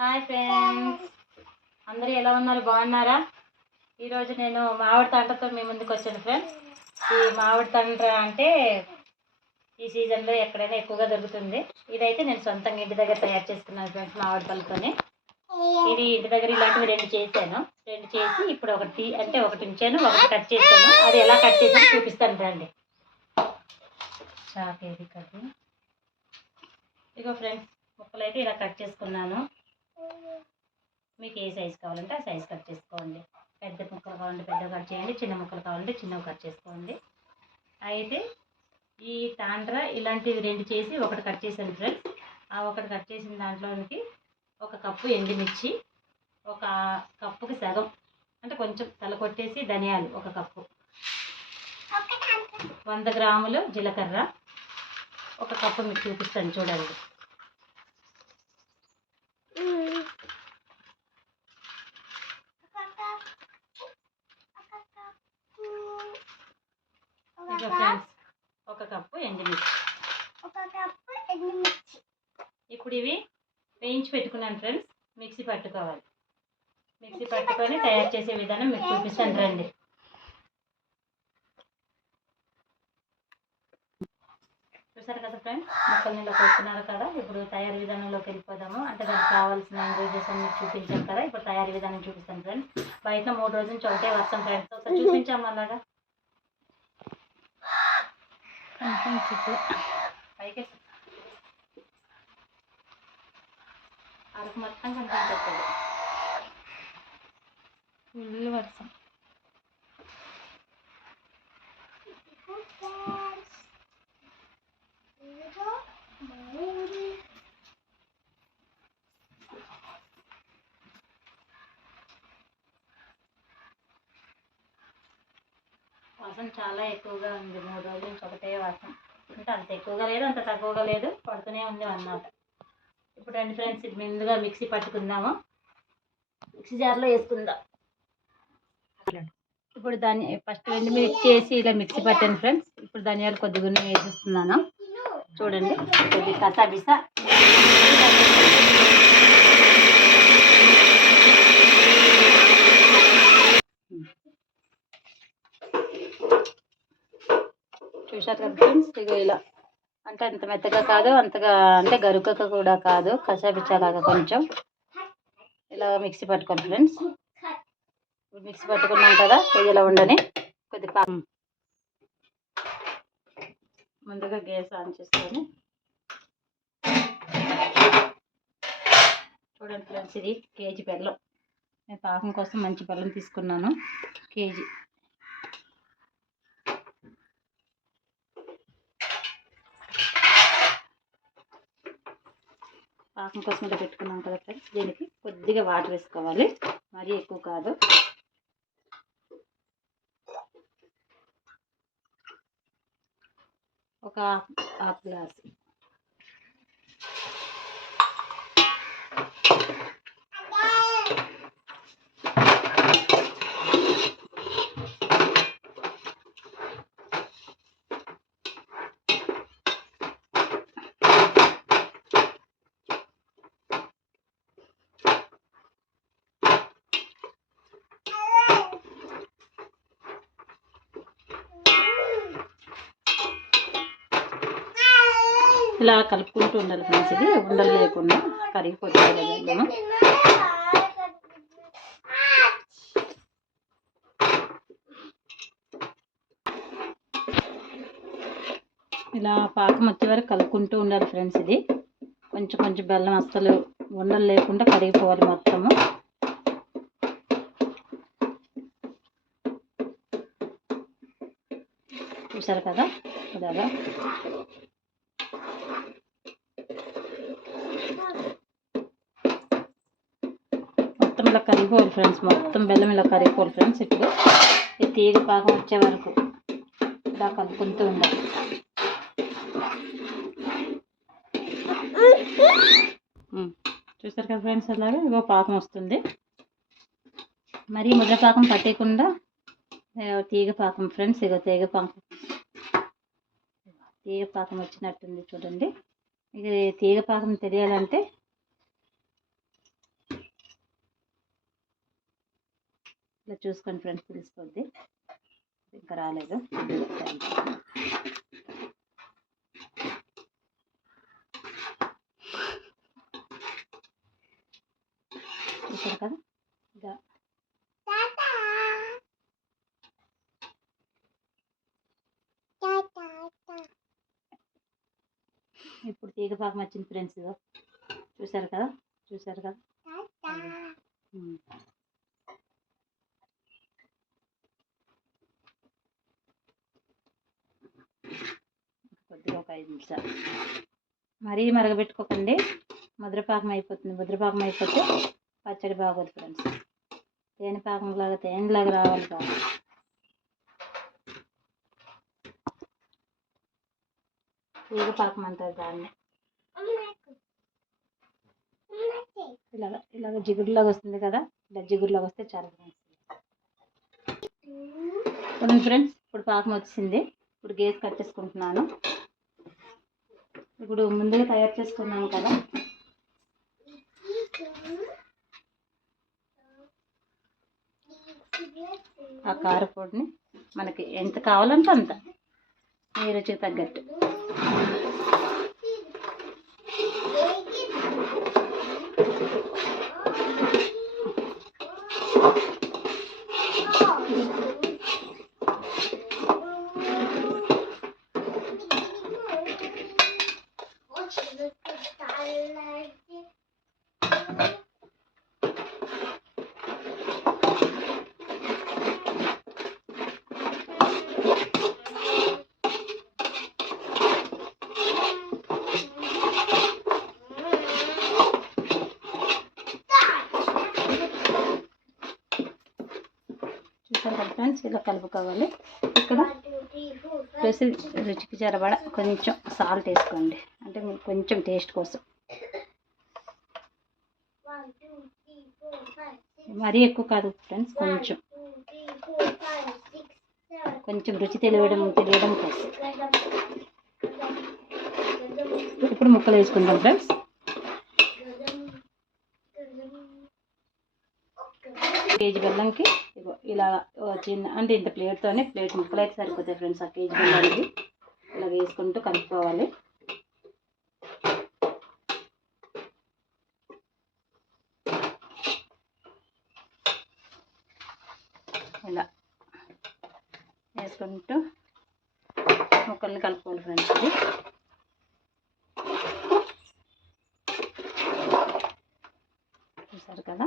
Hi friends, అందరూ ఎలా ఉన్నారు? బాగున్నారా? ఈరోజు నేను మామిడి తండ్రతో మీ ముందుకు వచ్చాను ఫ్రెండ్స్. ఈ మామిడి తండ్ర అంటే ఈ సీజన్లో ఎక్కడైనా ఎక్కువగా దొరుకుతుంది. ఇదైతే నేను సొంతంగా ఇంటి దగ్గర తయారు చేసుకున్నాను ఫ్రెండ్స్, మామిడి పళ్ళతోనే. ఇది ఇంటి దగ్గర ఇలాంటివి రెండు చేశాను. రెండు చేసి ఇప్పుడు ఒకటి ఉంచాను, ఒకటి కట్ చేశాను. అది ఎలా కట్ చేసాను చూపిస్తాను రండి. చాకేది కది ఇగో ఫ్రెండ్స్, ముక్కలు అయితే ఇలా కట్ చేసుకున్నాను. మీకు ఏ సైజు కావాలంటే ఆ సైజు కట్ చేసుకోండి. పెద్ద ముక్కలు కావాలంటే పెద్ద కట్ చేయండి, చిన్న ముక్కలు కావాలంటే చిన్నవి కట్ చేసుకోండి. అయితే ఈ తాండ్ర ఇలాంటివి రెండు చేసి ఒకటి కట్ చేశాను ఫ్రెండ్స్. ఆ ఒకటి కట్ చేసిన దాంట్లోనికి ఒక కప్పు ఎండుమిర్చి, ఒక కప్పుకి సగం అంటే కొంచెం తల కొట్టేసి ధనియాలు ఒక కప్పు, 100 గ్రాములు జీలకర్ర, ఒక కప్పు మీకు చూపిస్తాను చూడండి. ఫ్రెండ్స్, ఒక కప్పు ఎండుమిర్చి. ఇప్పుడు ఇవి వేయించి పెట్టుకున్నాను ఫ్రెండ్స్. మిక్సీ పట్టుకోవాలి. మిక్సీ పట్టుకొని తయారు చేసే విధానం మీకు చూపిస్తాను రండి. చూసారు కదా ఫ్రెండ్స్, ముక్కలు నీళ్ళు కొట్టుకున్నారు కదా. ఇప్పుడు తయారీ విధానంలోకి వెళ్ళిపోదాము. అంటే దానికి కావాల్సిన ఇంగ్రీడియంట్స్ అన్ని చూపించాం కదా. ఇప్పుడు తయారీ విధానం చూపిస్తాను ఫ్రెండ్స్. బయట 3 రోజుల నుంచి ఒకటే వర్షం ఫ్రెండ్స్. ఒకసారి చూపించాము అలాగా పైకి అరకు మొత్తం కనిపించట్లేదు, ఫుల్ వర్షం. వర్షం చాలా ఎక్కువగా ఉంది. 3 రోజుల నుంచి ఒకటే వర్షం. అంటే అంత ఎక్కువగా లేదు, అంత తక్కువగా లేదు, పడుతూనే ఉంది అన్నమాట. ఇప్పుడు రండి ఫ్రెండ్స్, ఇది ముందుగా మిక్సీ పట్టుకుందాము. మిక్సీ జార్లో వేసుకుందాం. ఇప్పుడు దాన్ని ఫస్ట్ ఎండుమిర్చి చేసి ఇలా మిక్సీ పట్టాను ఫ్రెండ్స్. ఇప్పుడు ధనియాలు కొద్దిగా వేసిస్తున్నాను చూడండి. కొద్ది కసాబిసా చూసారు కదా ఫ్రెండ్స్. ఇక ఇలా అంటే అంత మెత్తగా కాదు, అంతగా అంటే గరుకక కూడా కాదు, కసాబిచ్చాలాగా కొంచెం ఇలా మిక్సీ పట్టుకోండి ఫ్రెండ్స్. మిక్సీ పట్టుకున్నాం కదా, ఇది ఇలా ఉండని కొద్ది ముందుగా గ్యాస్ ఆన్ చేసుకొని చూడండి ఫ్రెండ్స్. ఇది కేజీ బెల్లం. నేను పాకం కోసం మంచి బెల్లం తీసుకున్నాను, కేజీ. పాకం కోసం ఇలా పెట్టుకున్నాం కదా ఫ్రెండ్స్. దీనికి కొద్దిగా వాటర్ వేసుకోవాలి, మరీ ఎక్కువ కాదు. ఒక హాఫ్ గ్లాస్. ఇలా కలుపుకుంటూ ఉండాలి ఫ్రెండ్స్. ఇది ఉండలు లేకుండా కరిగిపోతుంది బెల్లము. ఇలా పాకం వచ్చే వరకు కలుపుకుంటూ ఉండాలి ఫ్రెండ్స్. ఇది కొంచెం కొంచెం బెల్లం అస్సలు ఉండలు లేకుండా కరిగిపోవాలి మొత్తము. చూసారు కదా ఇలాగా. మొత్తం ఇలా కరిగిపోవాలి ఫ్రెండ్స్, మొత్తం బెల్లం ఇలా కరిగిపోవాలి ఫ్రెండ్స్. ఇప్పుడు ఈ తీగ పాకం వచ్చే వరకు ఇలా కలుపుకుంటూ ఉండాలి. చూసారు కదా ఫ్రెండ్స్, అలాగే ఇగో పాకం వస్తుంది. మరీ ముద్ర పాకం పట్టేయకుండా తీగ పాకం ఫ్రెండ్స్. ఇగో తీగ పాకం వచ్చినట్టుంది చూడండి. ఇది తీగ పాకం తెలియాలంటే ఇలా చూసుకోండి ఫ్రెండ్స్, తెలిసిపోద్ది. ఇంకా రాలేదు. చూసారు కదా. ఇప్పుడు తీగ పాకం వచ్చింది ఫ్రెండ్స్. చూసారు కదా. కొద్దిగా ఒక 5 నిమిషాలు మరీ మరగబెట్టుకోకండి. ముద్రపాకం అయిపోతుంది. ముద్రపాకం అయిపోతే పచ్చడి బాగోదు ఫ్రెండ్స్. తేనెలాగా రావాలి బాగా. తీగ పాకం అంటారు దాన్ని. ఇలాగ జిగురులాగా వస్తుంది కదా. ఇలా జిగురులాగా వస్తే చాలా ఫ్రెండ్స్. ఇప్పుడు పాకం వచ్చింది. ఇప్పుడు గేస్ కట్టేసుకుంటున్నాను. ఇప్పుడు ముందుగా తయారు చేసుకున్నాను కదా, ఆ కారపొడిని మనకి ఎంత కావాలంటే అంత, మీ రుచికి తగ్గట్టు. ఫ్రెండ్స్ ఇలా కలుపుకోవాలి. ఇక్కడ రుచికి సరిపడ కొంచెం సాల్ట్ వేసుకోండి, అంటే కొంచెం టేస్ట్ కోసం. మరీ ఎక్కువ కాదు ఫ్రెండ్స్, కొంచెం రుచి తెలియడం కోసం. ఇప్పుడు ముక్కలు వేసుకుందాం ఫ్రెండ్స్. కేజీ బెల్లంకి ఇలా చిన్న, అంటే ఇంత ప్లేట్తోనే ప్లేట్ ముక్కలు అయితే సరిపోతాయి ఫ్రెండ్స్. ఆ కేజీ బెల్లానికి ఇలా వేసుకుంటూ కలుపుకోవాలి. ఇలా వేసుకుంటూ ముక్కల్ని కలుపుకోవాలి ఫ్రెండ్స్. ఇది చూసారు కదా.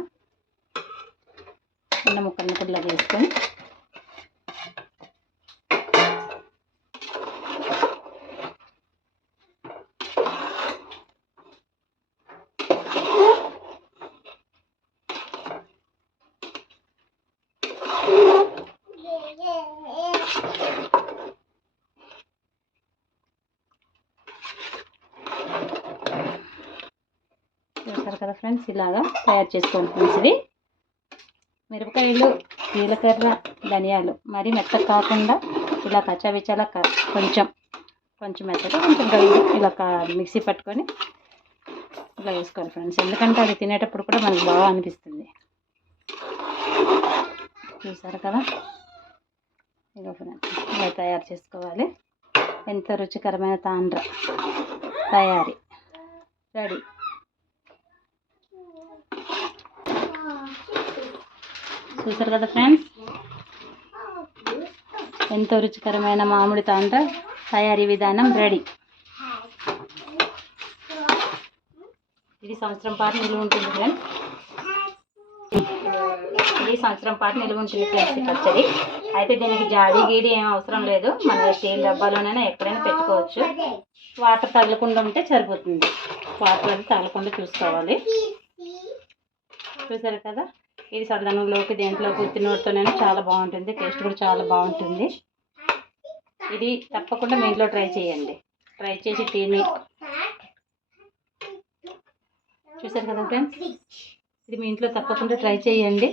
చిన్న ముక్కల్ని ఇలా వేసుకొని చూసారు కదా ఫ్రెండ్స్, ఇలాగా తయారు చేసుకోండి ఫ్రెండ్స్. ఇది మిరపకాయలు, జీలకర్ర, ధనియాలు మరీ మెత్తగా కాకుండా ఇలా కచ్చాబిచ్చాలా కొంచెం మెత్తగా, కొంచెం గల్లి ఇలా మిక్సీ పట్టుకొని ఇలా వేసుకోవాలి ఫ్రెండ్స్. ఎందుకంటే అది తినేటప్పుడు కూడా మనకు బాగా అనిపిస్తుంది. చూసారు కదా. ఇక ఫ్రెండ్స్ ఇలా తయారు చేసుకోవాలి. ఎంతో రుచికరమైన తాండ్ర తయారీ రెడీ. చూసారు కదా ఫ్రెండ్స్, ఎంతో రుచికరమైన మామిడి తాండ్ర తయారీ విధానం రెడీ. ఇది సంవత్సరం పాటు నిలువ ఉంటుంది ఫ్రెండ్స్. ఫ్రెండ్స్ పచ్చడి అయితే దీనికి జాడీ గీడి ఏం అవసరం లేదు. మన స్టీల్ డబ్బాలోనైనా ఎక్కడైనా పెట్టుకోవచ్చు. వాటర్ తగలకుండా ఉంటే సరిపోతుంది. వాటర్ అది తగలకుండా చూసుకోవాలి. చూసారు కదా. ఇది సద్దనంలోకి దేంట్లోకి ఉత్తినోటితోనైనా చాలా బాగుంటుంది. టేస్ట్ కూడా చాలా బాగుంటుంది. ఇది తప్పకుండా మీ ఇంట్లో ట్రై చేయండి. ట్రై చేసి తిని చూసారు కదా ఫ్రెండ్స్, ఇది మీ ఇంట్లో తప్పకుండా ట్రై చేయండి.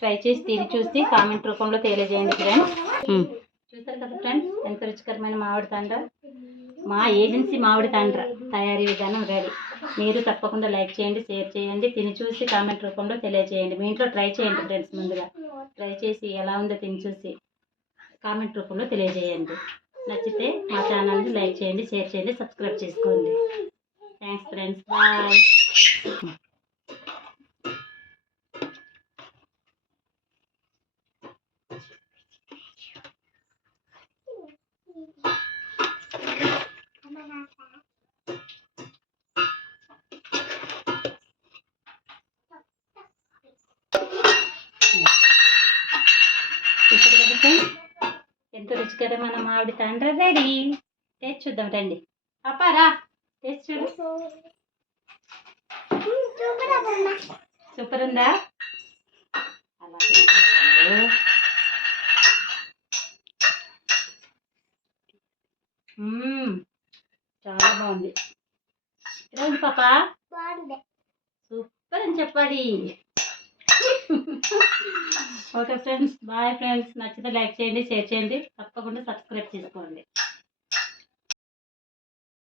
ట్రై చేసి తిని చూసి కామెంట్ రూపంలో తెలియజేయండి ఫ్రెండ్స్. చూసారు కదా ఫ్రెండ్స్, ఎంత రుచికరమైన మామిడి తాండ్ర, మా ఏజెన్సీ మామిడి తాండ్ర తయారీ విధానం రెడీ. మీరు తప్పకుండా లైక్ చేయండి, షేర్ చేయండి, తిని చూసి కామెంట్ రూపంలో తెలియజేయండి. మీ ఇంట్లో ట్రై చేయండి ఫ్రెండ్స్. ముందుగా ట్రై చేసి ఎలా ఉందో తిని చూసి కామెంట్ రూపంలో తెలియజేయండి. నచ్చితే మా ఛానల్ని లైక్ చేయండి, షేర్ చేయండి, సబ్స్క్రైబ్ చేసుకోండి. Thanks friends, bye. చూసారు కదా ఫ్రెండ్స్, ఎంతో రుచికరమైన మామిడి తాండ్ర రెడీ. టేస్ట్ చూద్దాం రండి. పాపారా టేస్ట్ చూడు. సూపర్ ఉందా? అలా తినేసుకోండి. చాలా బాగుంది. ఎలా ఉంది పాప? సూపర్ అని చెప్పాలి. Okay friends, bye friends. నచ్చితే లైక్ చేయండి, షేర్ చేయండి, తప్పకుండా సబ్స్క్రైబ్ చేసుకోండి.